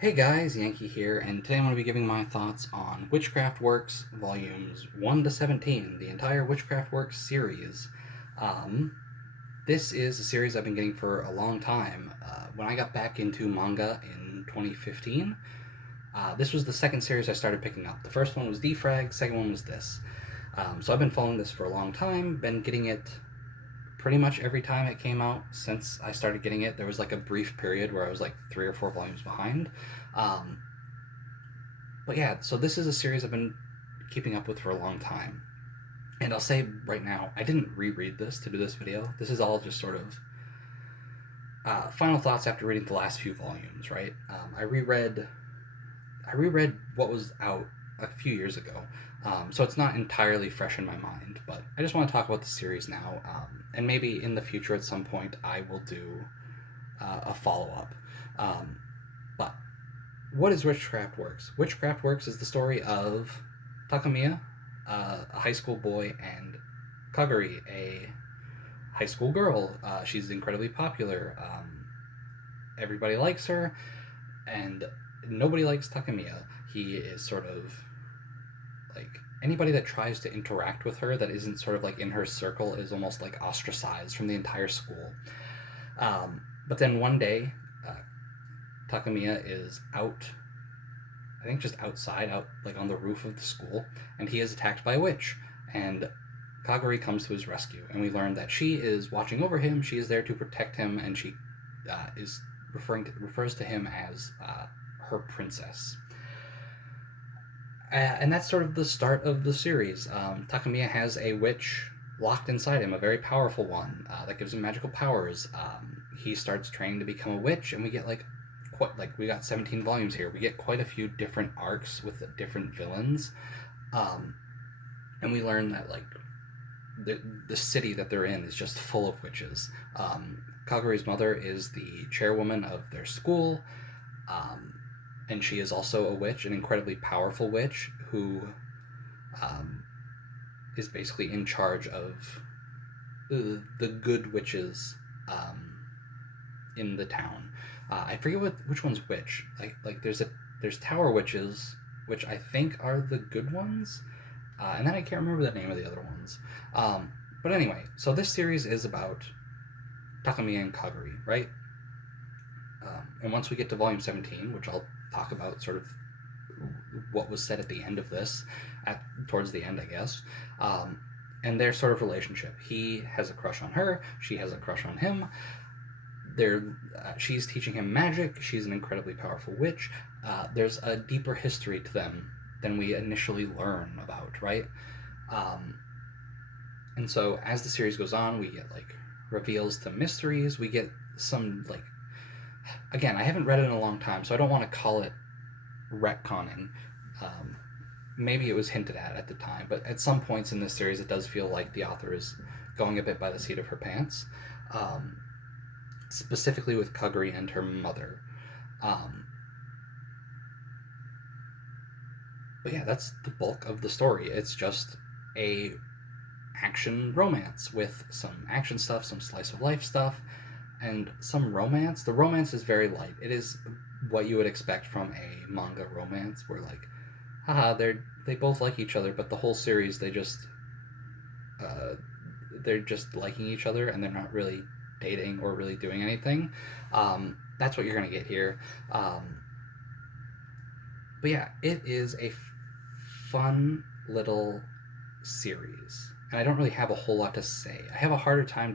Hey guys, Yankee here, and today I'm going to be giving my thoughts on Witchcraft Works Volumes 1 to 17, the entire Witchcraft Works series. Um, this is a series I've been getting for a long time. When I got back into manga in 2015, this was the second series I started picking up. The first one was Defrag, second one was this. So I've been following this for a long time, been getting it pretty much every time it came out since I started getting it. There was like a brief period where I was like 3 or 4 volumes behind. Um, but yeah, so this is a series I've been keeping up with for a long time. And I'll say right now, I didn't reread this to do this video. This is all just sort of final thoughts after reading the last few volumes, right? I reread what was out a few years ago, so it's not entirely fresh in my mind. But I just want to talk about the series now, and maybe in the future at some point I will do a follow up. But what is Witchcraft Works? Witchcraft Works is the story of Takamiya, a high school boy, and Kaguri, a high school girl. She's incredibly popular. Everybody likes her, and nobody likes Takamiya. He is sort of like anybody that tries to interact with her that isn't sort of like in her circle is almost like ostracized from the entire school. But then one day, Takamiya is out, I think just outside, out like on the roof of the school, and he is attacked by a witch. And Kaguri comes to his rescue, and we learn that she is watching over him. She is there to protect him, and she refers to him as her princess. And that's sort of the start of the series. Takamiya has a witch locked inside him, a very powerful one that gives him magical powers. He starts training to become a witch, and we get we got 17 volumes here. We get quite a few different arcs with different villains, um, and we learn that the city that they're in is just full of witches. Kaguri's mother is the chairwoman of their school. Um, and she is also a witch, an incredibly powerful witch who um, is basically in charge of the good witches in the town. I forget which one's which. There's tower witches, which I think are the good ones, and then I can't remember the name of the other ones. But anyway, so this series is about Takamiya and Kaguri, right? And once we get to volume 17, which I'll talk about sort of what was said at the end of this, towards the end, I guess, and their sort of relationship. He has a crush on her. She has a crush on him. She's teaching him magic. She's an incredibly powerful witch. There's a deeper history to them than we initially learn about, right? And so as the series goes on, we get like reveals to mysteries. We get some like, again, I haven't read it in a long time, so I don't want to call it retconning. Maybe it was hinted at the time, but at some points in this series, it does feel like the author is going a bit by the seat of her pants, specifically with Kaguri and her mother. But yeah, that's the bulk of the story. It's just a action romance with some action stuff, some slice of life stuff, and some romance. The romance is very light. It is what you would expect from a manga romance, where like, haha, they both like each other, but the whole series uh, they're just liking each other and they're not really dating or really doing anything. That's what you're gonna get here. But yeah, it is a fun little series, and I don't really have a whole lot to say. I have a harder time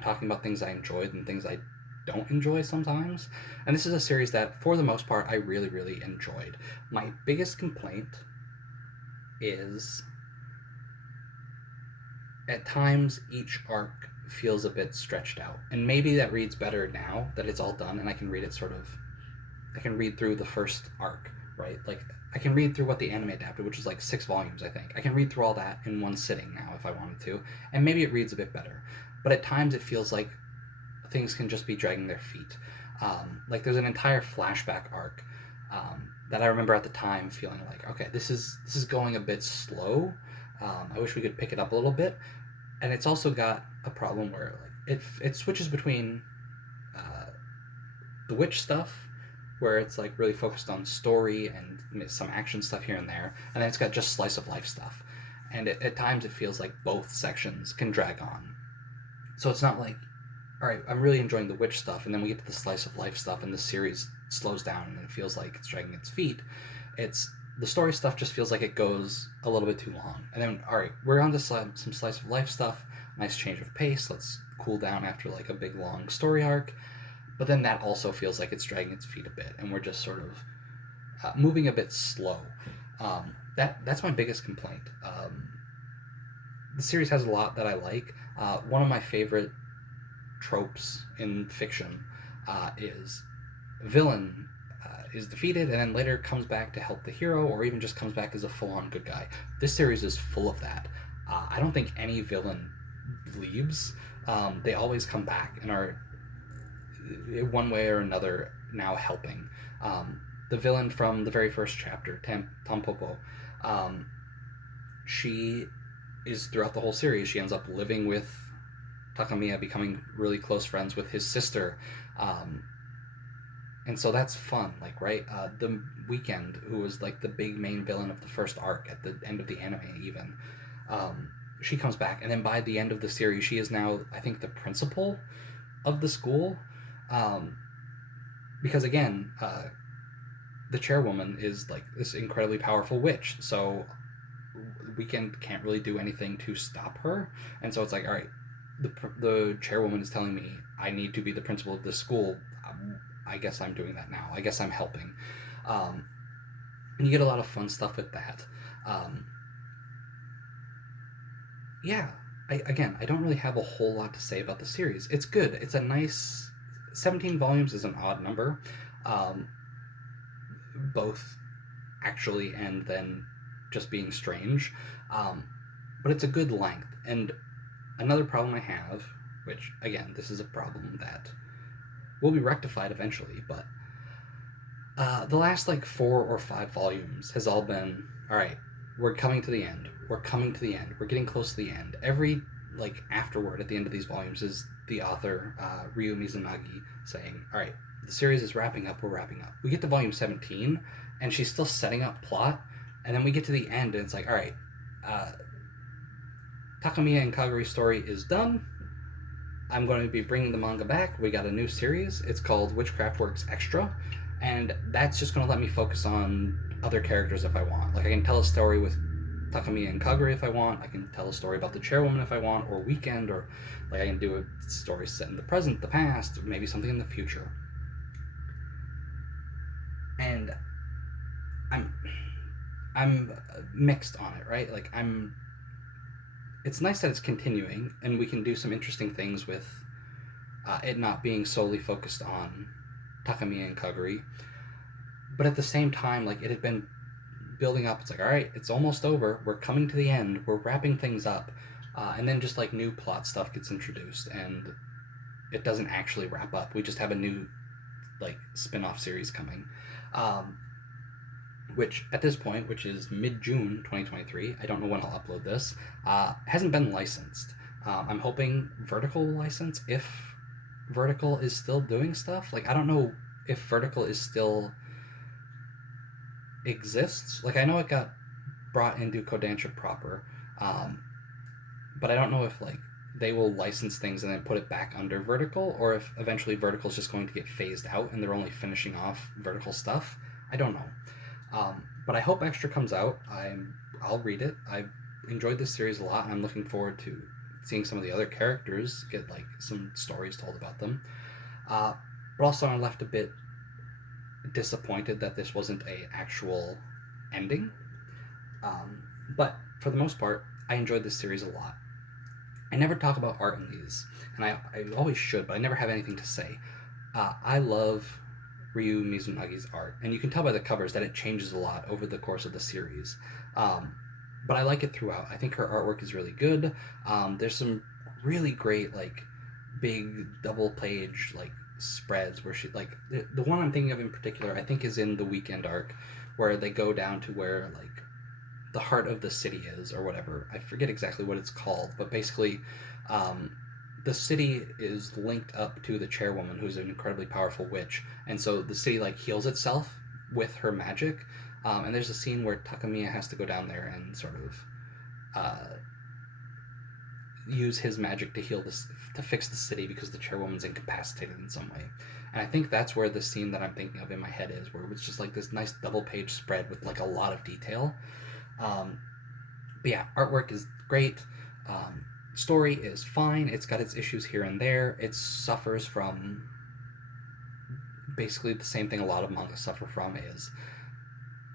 talking about things I enjoy than things I don't enjoy sometimes. And this is a series that, for the most part, I really, really enjoyed. My biggest complaint is at times each arc feels a bit stretched out. And maybe that reads better now that it's all done and I can read it I can read through the first arc, right? Like, I can read through what the anime adapted, which is like 6 volumes, I think. I can read through all that in one sitting now if I wanted to, and maybe it reads a bit better. But at times it feels like things can just be dragging their feet. Like there's an entire flashback arc that I remember at the time feeling like, okay, this is going a bit slow. I wish we could pick it up a little bit. And it's also got a problem where like it switches between the witch stuff, where it's like really focused on story and some action stuff here and there, and then it's got just slice of life stuff, and at times it feels like both sections can drag on. So it's not like, all right, I'm really enjoying the witch stuff, and then we get to the slice of life stuff, and the series slows down and it feels like it's dragging its feet. It's the story stuff just feels like it goes a little bit too long, and then all right, we're on to some slice of life stuff. Nice change of pace. Let's cool down after like a big long story arc, but then that also feels like it's dragging its feet a bit, and we're just sort of moving a bit slow. That's my biggest complaint. The series has a lot that I like. One of my favorite tropes in fiction is villain is defeated and then later comes back to help the hero, or even just comes back as a full-on good guy. This series is full of that. I don't think any villain leaves. They always come back and are one way or another now helping. The villain from the very first chapter, Tampopo, she is throughout the whole series. She ends up living with Takamiya, becoming really close friends with his sister. And so that's fun, like, right? The Weekend, who was like the big main villain of the first arc at the end of the anime, even, she comes back, and then by the end of the series, she is now, I think, the principal of the school. Because again, the chairwoman is like this incredibly powerful witch, so Weekend can't really do anything to stop her, and so it's like, all right, the chairwoman is telling me I need to be the principal of this school. I guess I'm doing that now. I guess I'm helping. And you get a lot of fun stuff with that. Yeah, I don't really have a whole lot to say about the series. It's good. It's a nice 17 volumes is an odd number, both actually and then just being strange. But it's a good length. And another problem I have, which again, this is a problem that will be rectified eventually, but the last like 4 or 5 volumes has all been, all right, we're coming to the end. We're coming to the end. We're getting close to the end. Every like afterword at the end of these volumes is the author, Ryu Mizunagi, saying, all right, the series is wrapping up. We're wrapping up. We get to volume 17, and she's still setting up plot, and then we get to the end, and it's like, all right, Takamiya and Kaguri's story is done. I'm going to be bringing the manga back. We got a new series. It's called Witchcraft Works Extra, and that's just going to let me focus on other characters if I want. Like, I can tell a story with Takamiya and Kaguri if I want. I can tell a story about the chairwoman if I want, or Weekend, or like I can do a story set in the present, the past, maybe something in the future. And I'm mixed on it, right? Like, it's nice that it's continuing, and we can do some interesting things with it not being solely focused on Takamiya and Kaguri. But at the same time, like, it had been building up. It's like, all right, it's almost over. We're coming to the end. We're wrapping things up. And then just, like, new plot stuff gets introduced, and it doesn't actually wrap up. We just have a new, like, spin-off series coming. Which at this point, which is mid-June 2023, I don't know when I'll upload this, hasn't been licensed. I'm hoping Vertical will license if Vertical is still doing stuff. Like, I don't know if Vertical is still exists. Like, I know it got brought into Kodansha proper, but I don't know if, like, they will license things and then put it back under Vertical, or if eventually Vertical is just going to get phased out and they're only finishing off Vertical stuff. I don't know. But I hope Extra comes out. I'll read it. I've enjoyed this series a lot, and I'm looking forward to seeing some of the other characters get, like, some stories told about them. But also I'm left a bit disappointed that this wasn't a actual ending. But for the most part, I enjoyed this series a lot. I never talk about art in these, and I always should, but I never have anything to say. I love Ryu Mizunagi's art, and you can tell by the covers that it changes a lot over the course of the series. But I like it throughout. I think her artwork is really good. There's some really great, like, big double page, like, spreads where she, like, the one I'm thinking of in particular, I think, is in the Weekend arc, where they go down to where, like, the heart of the city is, or whatever. I forget exactly what it's called, but basically, the city is linked up to the chairwoman, who's an incredibly powerful witch, and so the city like heals itself with her magic. And there's a scene where Takamiya has to go down there and sort of uh, use his magic to heal this, to fix the city, because the chairwoman's incapacitated in some way. And I think that's where the scene that I'm thinking of in my head is, where it's just like this nice double page spread with like a lot of detail. Um, but yeah, artwork is great. Story is fine. It's got its issues here and there. It suffers from basically the same thing a lot of manga suffer from, is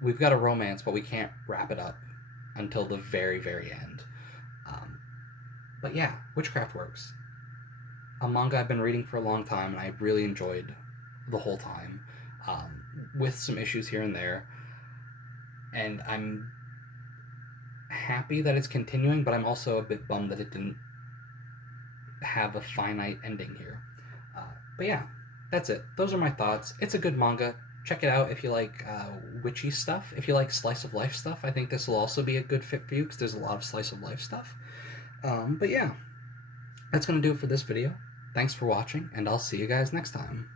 we've got a romance, but we can't wrap it up until the very, very end. Um, but yeah, Witchcraft works. A manga I've been reading for a long time, and I really enjoyed the whole time, with some issues here and there. And I'm happy that it's continuing, but I'm also a bit bummed that it didn't have a finite ending here. But yeah, that's it. Those are my thoughts. It's a good manga. Check it out if you like witchy stuff. If you like slice of life stuff, I think this will also be a good fit for you, because there's a lot of slice of life stuff. But yeah, that's going to do it for this video. Thanks for watching, and I'll see you guys next time.